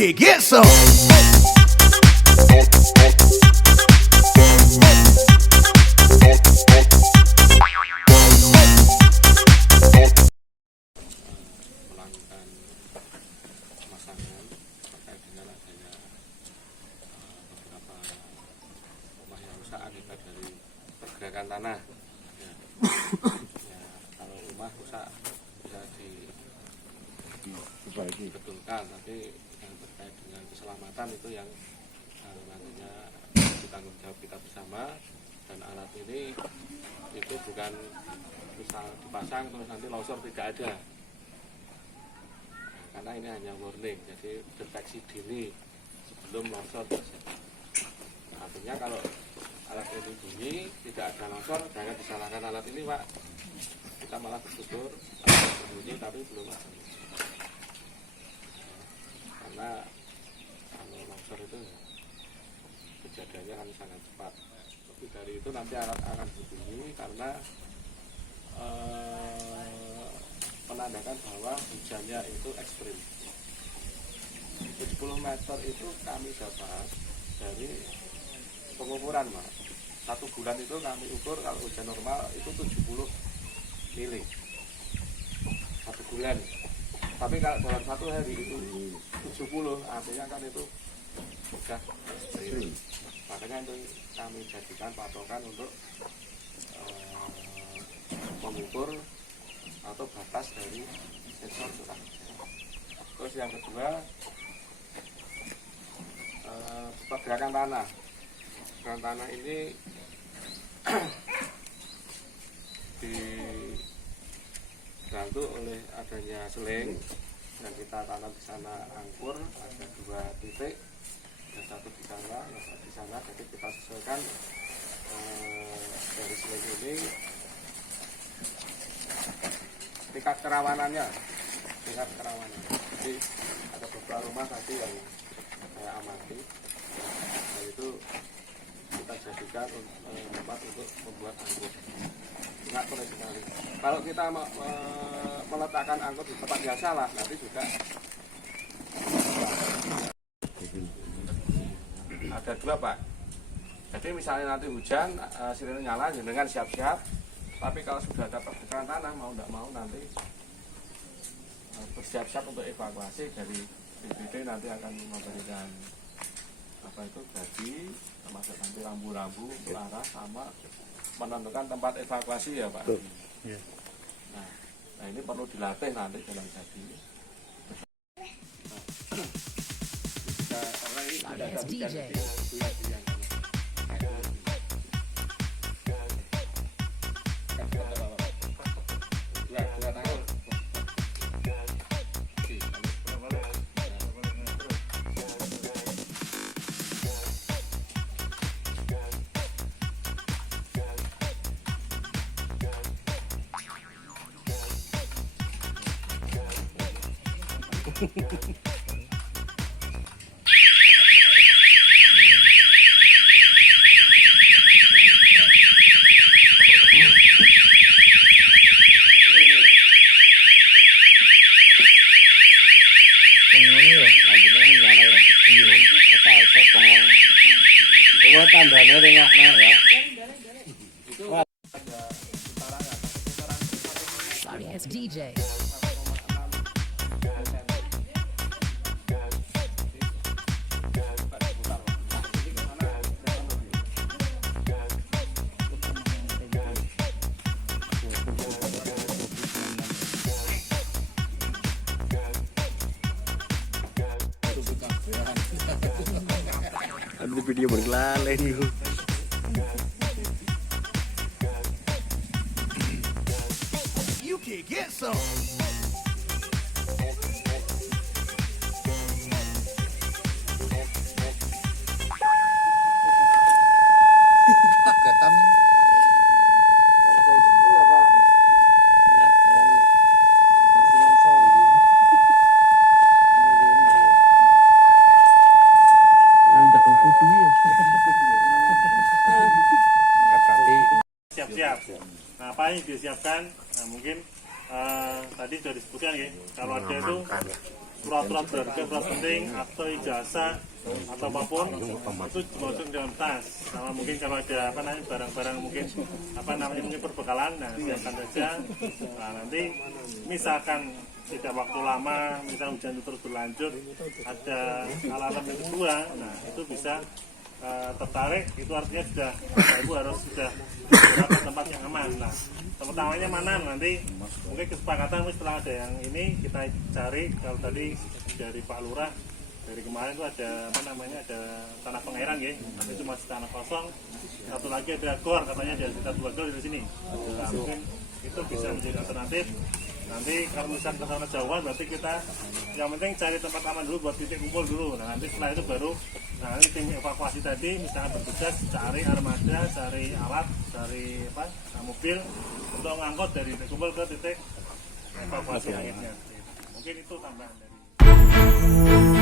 can get some. Melakukan pemasangan terkait dengan adanya beberapa rumah yang rusak akibat dari pergerakan tanah. Ya, ya, kalau rumah rusak bisa dibetulkan, tapi yang terkait dengan keselamatan itu yang nantinya ditanggung jawab kita bersama. Dan alat ini itu bukan misal dipasang terus nanti longsor tidak ada, karena ini hanya warning, jadi deteksi dini sebelum longsor terjadi. Nah, artinya kalau alat ini bunyi tidak ada longsor, jangan disalahkan alat ini, Pak. Kita malah bersyukur alat berbunyi tapi belum ada longsor. Karena kalau longsor itu kejadiannya kan sangat cepat. Lebih dari itu nanti alat akan berbunyi karena menandakan bahwa hujannya itu ekstrim. 70 meter itu kami dapat dari pengukuran, Mas. 1 bulan itu kami ukur kalau hujan normal itu 70 mili 1 bulan. Tapi kalau dalam 1 hari itu 70, artinya kan itu sudah ekstrim. Makanya itu kami jadikan patokan untuk mengukur atau batas dari sensor curah hujan. Terus yang kedua, pergerakan tanah. Pergerakan tanah ini dibantu oleh adanya seling yang kita tanam di sana angkur, ada 2 titik, yang satu di sana, yang satu di sana. Jadi kita sesuaikan dari seling ini tingkat kerawanannya. Jadi ada beberapa rumah tadi yang saya amati, nah itu kita jadikan tempat untuk membuat angkut. Ingat sekali, kalau kita meletakkan angkut di tempat yang salah, nanti juga ada 2, Pak. Jadi misalnya nanti hujan, sirene nyala, dengan siap-siap. Tapi kalau sudah ada pergerakan tanah, mau tidak mau nanti bersiap-siap untuk evakuasi. Dari BPD nanti akan memberikan gaji, termasuk nanti rambu-rambu untuk arah sama menentukan tempat evakuasi, ya, Pak. Nah ini perlu dilatih nanti dalam jadi. DJ. Yes, DJ. Aduh, video berkelalen yuk. You can get some. Siap-siap. Nah, apa yang disiapkan? Nah, mungkin tadi sudah disebutkan ya. Kalau ada itu surat-surat berharga, surat penting atau ijazah atau apapun itu dimasukkan dalam tas. Sama mungkin kalau ada barang-barang mungkin mungkin perbekalan, nah siapkan saja. Nah, nanti misalkan tidak waktu lama, misal hujan itu terus berlanjut, ada alarm yang kedua, nah itu bisa tertarik, itu artinya sudah ibu harus sudah berada di tempat yang aman. Nah, tempat amannya mana nanti mungkin kesepakatan setelah ada yang ini kita cari. Kalau tadi dari Pak Lurah dari kemarin itu ada ada tanah pengairan ya, tapi itu masih tanah kosong. Satu lagi ada gor, katanya ada sekitar 2 gor di sini. Nah, mungkin itu bisa menjadi alternatif. Nanti kalau misalkan ke sana jauhan, berarti kita yang penting cari tempat aman dulu buat titik kumpul dulu. Nah, nanti setelah itu baru nanti tim evakuasi tadi misalkan bertugas cari armada, cari alat, cari mobil untuk ngangkut dari titik kumpul ke titik evakuasi akhirnya. Mungkin itu tambahan dari